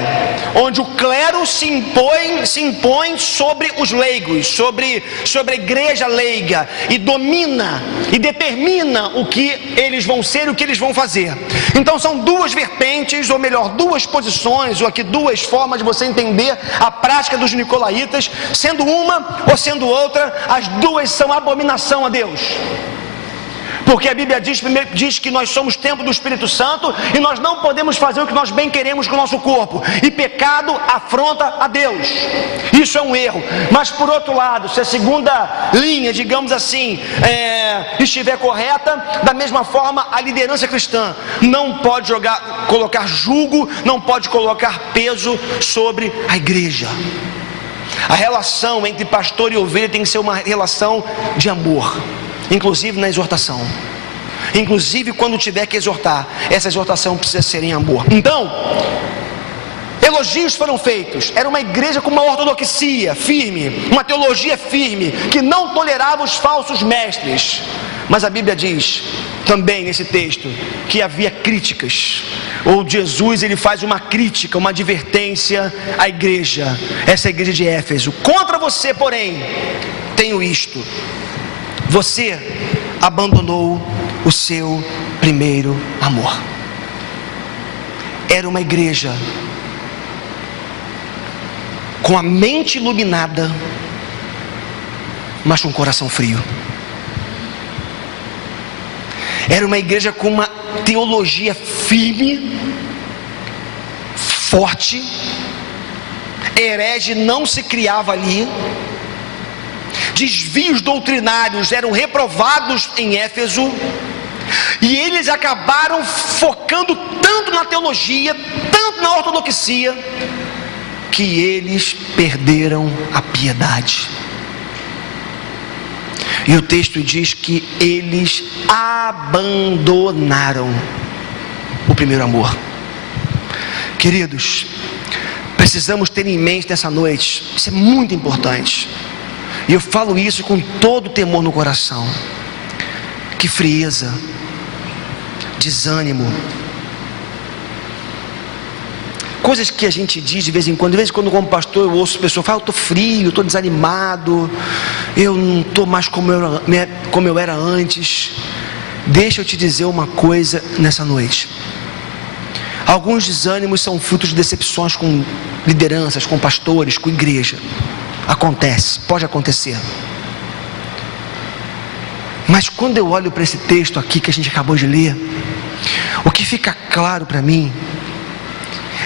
onde o clero se impõe sobre os leigos, sobre a igreja leiga, e domina e determina o que eles vão ser e o que eles vão fazer. Então são duas vertentes, ou melhor, duas posições, ou aqui duas formas de você entender a prática dos nicolaítas, sendo uma ou sendo outra, as duas são abominação a Deus. Porque a Bíblia diz que nós somos templo do Espírito Santo e nós não podemos fazer o que nós bem queremos com o nosso corpo, e pecado afronta a Deus. Isso é um erro. Mas por outro lado, se a segunda linha, digamos assim, estiver correta, da mesma forma a liderança cristã não pode colocar julgo, não pode colocar peso sobre a igreja. A relação entre pastor e ovelha tem que ser uma relação de amor, inclusive na exortação. Inclusive quando tiver que exortar, essa exortação precisa ser em amor. Então, elogios foram feitos. Era uma igreja com uma ortodoxia firme, uma teologia firme, que não tolerava os falsos mestres. Mas a Bíblia diz também nesse texto que havia críticas. Ou Jesus, ele faz uma crítica, uma advertência à igreja, essa igreja de Éfeso: contra você, porém, tenho isto: você abandonou o seu primeiro amor. Era uma igreja com a mente iluminada, mas com o coração frio. Era uma igreja com uma teologia firme, forte. Herege não se criava ali. Desvios doutrinários eram reprovados em Éfeso, e eles acabaram focando tanto na teologia, tanto na ortodoxia, que eles perderam a piedade. E o texto diz que eles abandonaram o primeiro amor. Queridos, precisamos ter em mente nessa noite, isso é muito importante, e eu falo isso com todo temor no coração, que frieza, desânimo, coisas que a gente diz de vez em quando como pastor eu ouço pessoas falar, eu estou frio, eu estou desanimado, eu não estou mais como eu era antes. Deixa eu te dizer uma coisa nessa noite. Alguns desânimos são frutos de decepções com lideranças, com pastores, com igreja. Acontece, pode acontecer. Mas quando eu olho para esse texto aqui que a gente acabou de ler, o que fica claro para mim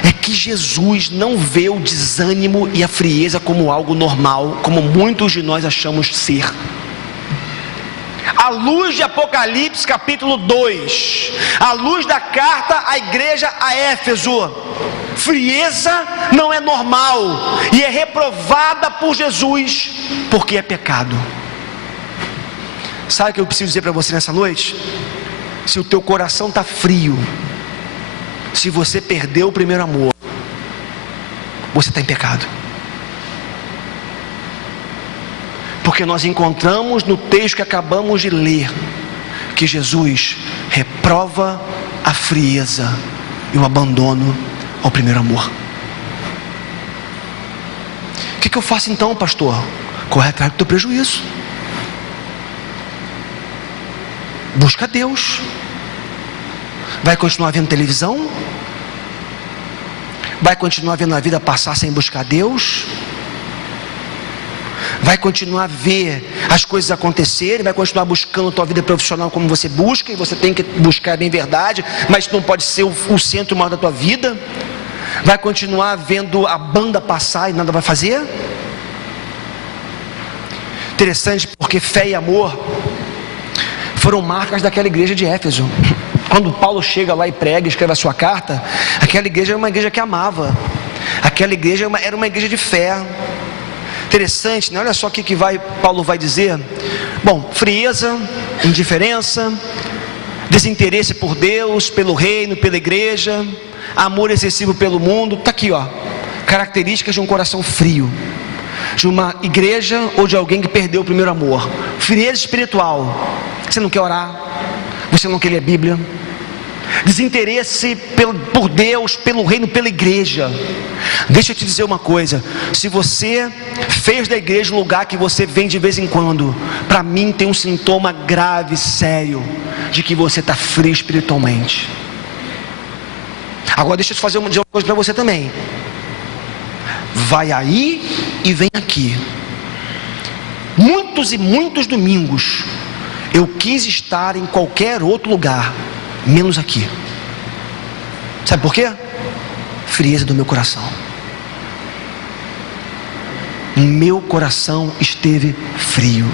é que Jesus não vê o desânimo e a frieza como algo normal, como muitos de nós achamos ser. À luz de Apocalipse capítulo 2, à luz da carta à igreja a Éfeso, frieza não é normal e é reprovada por Jesus, porque é pecado. Sabe o que eu preciso dizer para você nessa noite? Se o teu coração está frio, se você perdeu o primeiro amor, você está em pecado. Porque nós encontramos no texto que acabamos de ler, que Jesus reprova a frieza e o abandono ao primeiro amor. O que eu faço então, pastor? Corre atrás do teu prejuízo. Busca Deus. Vai continuar vendo televisão? Vai continuar vendo a vida passar sem buscar Deus? Vai continuar a ver as coisas acontecerem? Vai continuar buscando a tua vida profissional como você busca? E você tem que buscar, é bem verdade, mas não pode ser o centro maior da tua vida? Vai continuar vendo a banda passar e nada vai fazer? Interessante, porque fé e amor foram marcas daquela igreja de Éfeso. Quando Paulo chega lá e prega, escreve a sua carta, aquela igreja era uma igreja que amava. Aquela igreja era uma igreja de fé. Interessante, né? Olha só o que Paulo vai dizer. Bom, frieza, indiferença, desinteresse por Deus, pelo reino, pela igreja, amor excessivo pelo mundo. Está aqui, ó, características de um coração frio, de uma igreja ou de alguém que perdeu o primeiro amor. Frieza espiritual. Você não quer orar, você não quer ler a Bíblia. Desinteresse por Deus, pelo reino, pela igreja. Deixa eu te dizer uma coisa: se você fez da igreja um lugar que você vem de vez em quando, para mim tem um sintoma grave, sério, de que você está frio espiritualmente. Agora deixa eu te fazer uma coisa para você também. Vai aí e vem aqui. Muitos e muitos domingos eu quis estar em qualquer outro lugar, menos aqui. Sabe por quê? Frieza do meu coração. O meu coração esteve frio.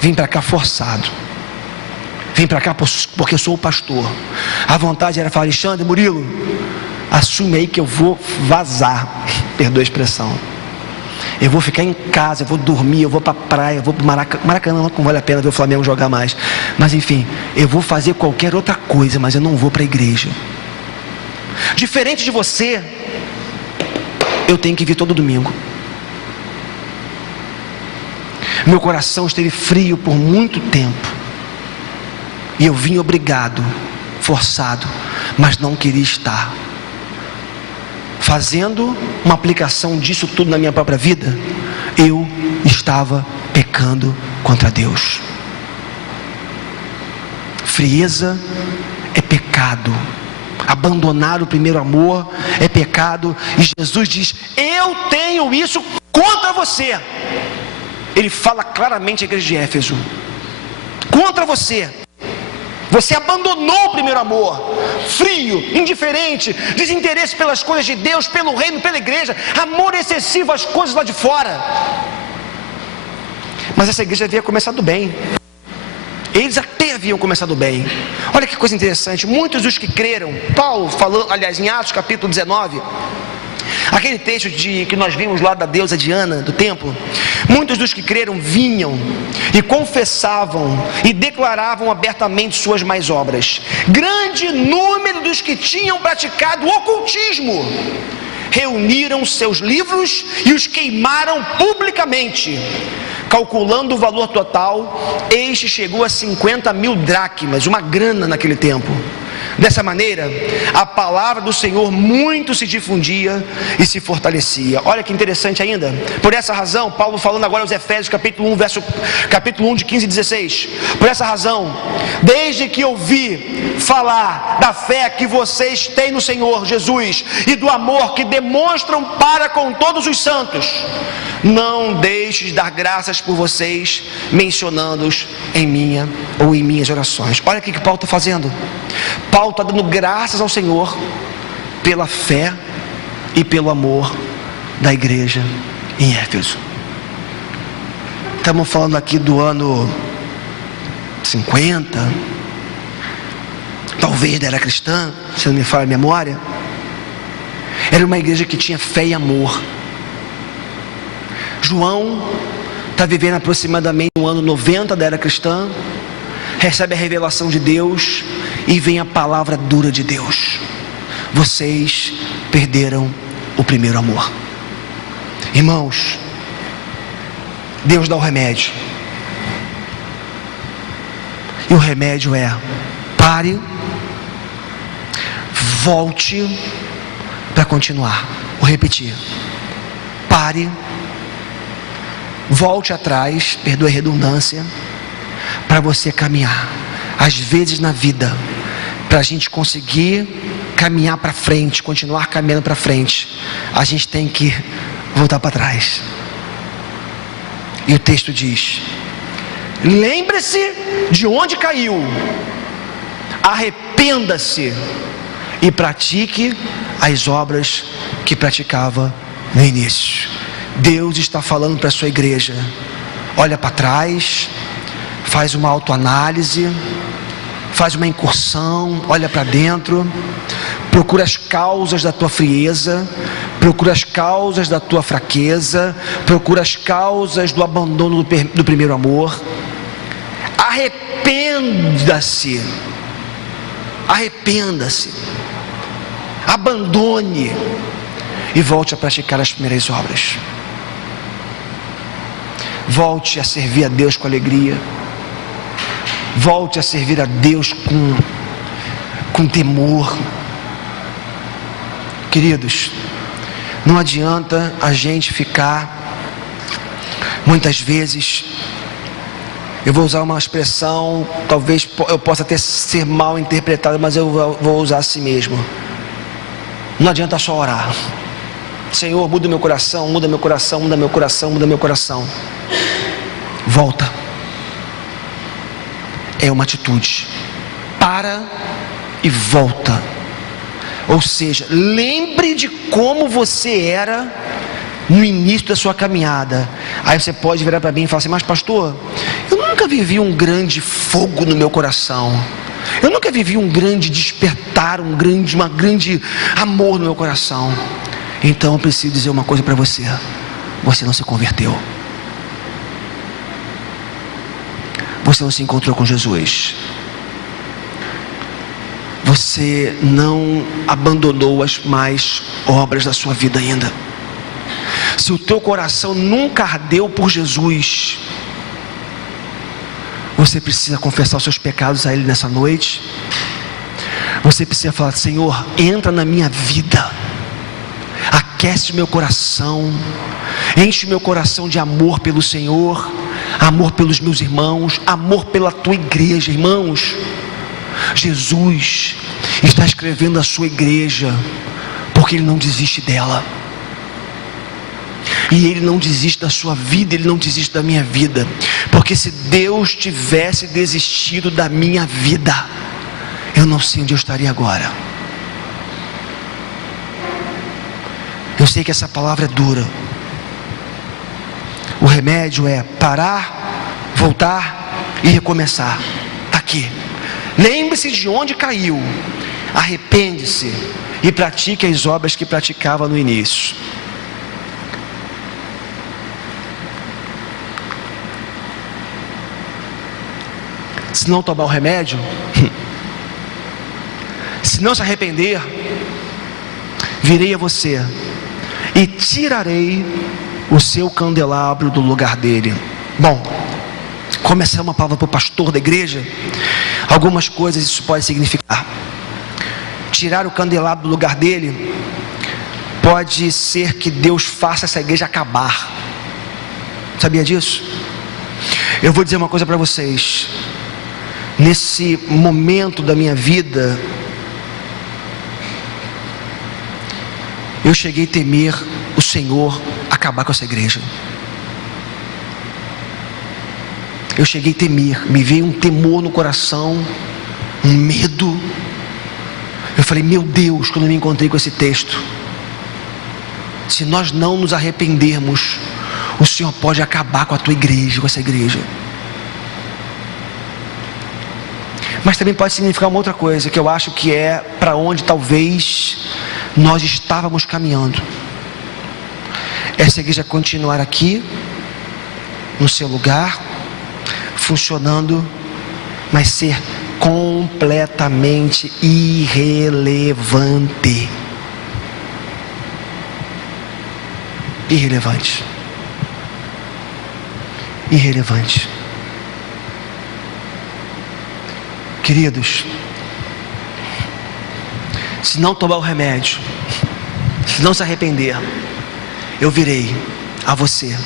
Vim para cá forçado. Vim para cá porque sou o pastor. A vontade era falar: Alexandre, Murilo, assume aí que eu vou vazar. Perdoa a expressão. Eu vou ficar em casa, eu vou dormir, eu vou para a praia, eu vou para o Maracanã, não vale a pena ver o Flamengo jogar mais. Mas enfim, eu vou fazer qualquer outra coisa, mas eu não vou para a igreja. Diferente de você, eu tenho que vir todo domingo. Meu coração esteve frio por muito tempo. E eu vim obrigado, forçado, mas não queria estar. Fazendo uma aplicação disso tudo na minha própria vida, eu estava pecando contra Deus. Frieza é pecado. Abandonar o primeiro amor é pecado. E Jesus diz: eu tenho isso contra você. Ele fala claramente à igreja de Éfeso: contra você. Você abandonou o primeiro amor, frio, indiferente, desinteresse pelas coisas de Deus, pelo reino, pela igreja, amor excessivo às coisas lá de fora. Mas essa igreja havia começado bem. Eles até haviam começado bem. Olha que coisa interessante, muitos dos que creram, Paulo falou, aliás, em Atos capítulo 19, aquele texto que nós vimos lá da deusa Diana, do templo, muitos dos que creram vinham e confessavam e declaravam abertamente suas más obras. Grande número dos que tinham praticado o ocultismo reuniram seus livros e os queimaram publicamente. Calculando o valor total, este chegou a 50.000 dracmas, uma grana naquele tempo. Dessa maneira, a palavra do Senhor muito se difundia e se fortalecia. Olha que interessante ainda. Por essa razão, Paulo falando agora aos Efésios, capítulo 1, de 15 e 16. Por essa razão, desde que ouvi falar da fé que vocês têm no Senhor Jesus e do amor que demonstram para com todos os santos, não deixe de dar graças por vocês, mencionando-os em minhas orações. Olha o que Paulo está fazendo. Paulo está dando graças ao Senhor pela fé e pelo amor da igreja em Éfeso. Estamos falando aqui do ano 50, talvez da era cristã, se não me falha a memória. Era uma igreja que tinha fé e amor. João está vivendo aproximadamente no ano 90 da era cristã, recebe a revelação de Deus e vem a palavra dura de Deus: vocês perderam o primeiro amor. Irmãos, Deus dá o remédio, e o remédio é: pare, volte para continuar. Vou repetir: pare, volte atrás, perdoe a redundância, para você caminhar. Às vezes na vida, para a gente conseguir caminhar para frente, continuar caminhando para frente, a gente tem que voltar para trás. E o texto diz: lembre-se de onde caiu, arrependa-se e pratique as obras que praticava no início. Deus está falando para a sua igreja: olha para trás, faz uma autoanálise, faz uma incursão, olha para dentro, procura as causas da tua frieza, procura as causas da tua fraqueza, procura as causas do abandono do primeiro amor. Arrependa-se, abandone e volte a praticar as primeiras obras. Volte a servir a Deus com alegria. Volte a servir a Deus com temor. Queridos, não adianta a gente ficar, muitas vezes, eu vou usar uma expressão, talvez eu possa até ser mal interpretado, mas eu vou usar assim mesmo. Não adianta só orar: Senhor, muda meu coração, muda meu coração, muda meu coração, muda meu coração. Volta. É uma atitude. Para e volta. Ou seja, lembre de como você era no início da sua caminhada. Aí você pode virar para mim e falar assim: mas pastor, eu nunca vivi um grande fogo no meu coração. Eu nunca vivi um grande despertar, uma grande amor no meu coração. Então eu preciso dizer uma coisa para você: você não se converteu. Você não se encontrou com Jesus. Você não abandonou as mais obras da sua vida ainda. Se o teu coração nunca ardeu por Jesus, você precisa confessar os seus pecados a Ele nessa noite. Você precisa falar: Senhor, entra na minha vida, aquece meu coração, enche meu coração de amor pelo Senhor, amor pelos meus irmãos, amor pela tua igreja. Irmãos, Jesus está escrevendo a sua igreja, porque Ele não desiste dela, e Ele não desiste da sua vida, Ele não desiste da minha vida, porque se Deus tivesse desistido da minha vida, eu não sei onde eu estaria agora. Eu sei que essa palavra é dura. O remédio é parar, voltar e recomeçar. Está aqui. Lembre-se de onde caiu, arrepende-se e pratique as obras que praticava no início. Se não tomar o remédio, se não se arrepender, virei a você e tirarei o seu candelabro do lugar dele. Bom, como essa é uma palavra para o pastor da igreja, algumas coisas isso pode significar. tirar o candelabro do lugar dele, pode ser que Deus faça essa igreja acabar. Sabia disso? Eu vou dizer uma coisa para vocês. Nesse momento da minha vida, eu cheguei a temer o Senhor acabar com essa igreja. Eu cheguei a temer, me veio um temor no coração, um medo. Eu falei, meu Deus, quando eu me encontrei com esse texto, se nós não nos arrependermos, o Senhor pode acabar com a tua igreja, com essa igreja. Mas também pode significar uma outra coisa, que eu acho que é para onde talvez nós estávamos caminhando. Essa igreja continuar aqui, no seu lugar, funcionando, mas ser completamente irrelevante. Irrelevante. Irrelevante. Queridos, se não tomar o remédio, se não se arrepender, eu virei a você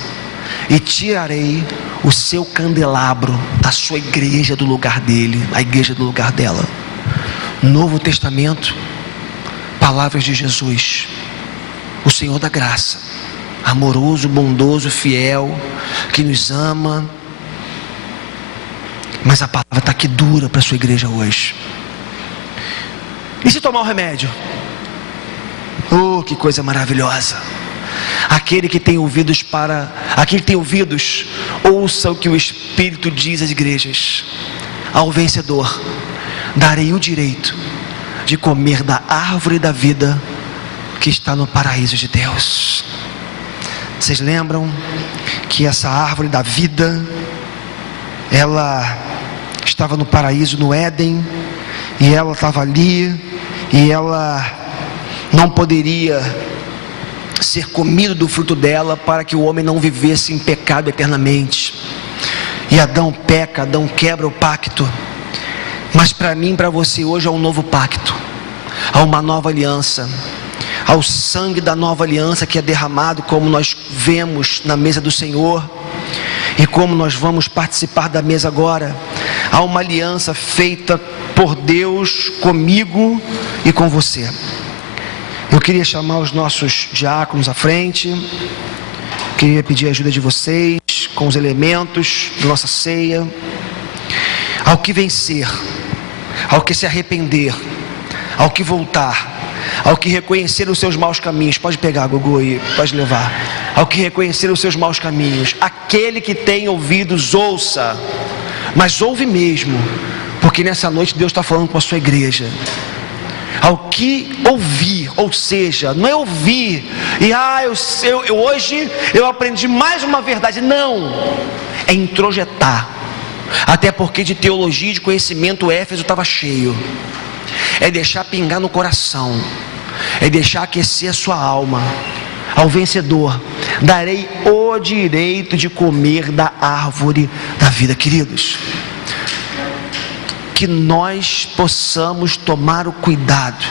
e tirarei o seu candelabro, a sua igreja do lugar dele, a igreja do lugar dela. Novo Testamento, palavras de Jesus, o Senhor da graça, amoroso, bondoso, fiel, que nos ama. Mas a palavra está aqui dura para a sua igreja hoje. E se tomar o remédio? Oh, que coisa maravilhosa! Aquele que tem ouvidos ouça o que o Espírito diz às igrejas. Ao vencedor darei o direito de comer da árvore da vida que está no paraíso de Deus. Vocês lembram que essa árvore da vida, ela estava no paraíso, no Éden, e ela estava ali, e ela não poderia ser comido do fruto dela, para que o homem não vivesse em pecado eternamente. E Adão peca, Adão quebra o pacto. Mas para mim, para você hoje, há um novo pacto, há uma nova aliança, há o sangue da nova aliança que é derramado, como nós vemos na mesa do Senhor, e como nós vamos participar da mesa agora. Há uma aliança feita por Deus comigo e com você. Eu queria chamar os nossos diáconos à frente. Queria pedir a ajuda de vocês com os elementos da nossa ceia. Ao que vencer, ao que se arrepender, ao que voltar, ao que reconhecer os seus maus caminhos, pode pegar, Gugu, e pode levar. Ao que reconhecer os seus maus caminhos, aquele que tem ouvidos, ouça, mas ouve mesmo, porque nessa noite Deus está falando com a sua igreja. Ao que ouvir, ou seja, não é ouvir e hoje eu aprendi mais uma verdade, não, é introjetar. Até porque de teologia e de conhecimento o Éfeso estava cheio. É deixar pingar no coração, é deixar aquecer a sua alma. Ao vencedor darei o direito de comer da árvore da vida. Queridos, que nós possamos tomar o cuidado,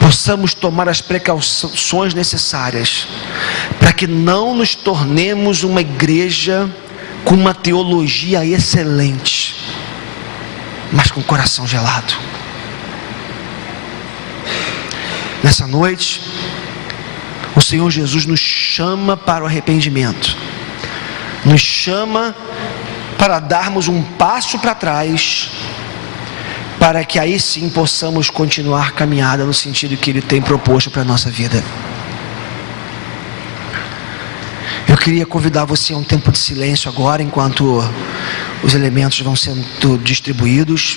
possamos tomar as precauções necessárias, para que não nos tornemos uma igreja com uma teologia excelente, mas com o coração gelado. Nessa noite, o Senhor Jesus nos chama para o arrependimento, nos chama para darmos um passo para trás, para que aí sim possamos continuar caminhada no sentido que Ele tem proposto para a nossa vida. Eu queria convidar você a um tempo de silêncio agora, enquanto os elementos vão sendo distribuídos.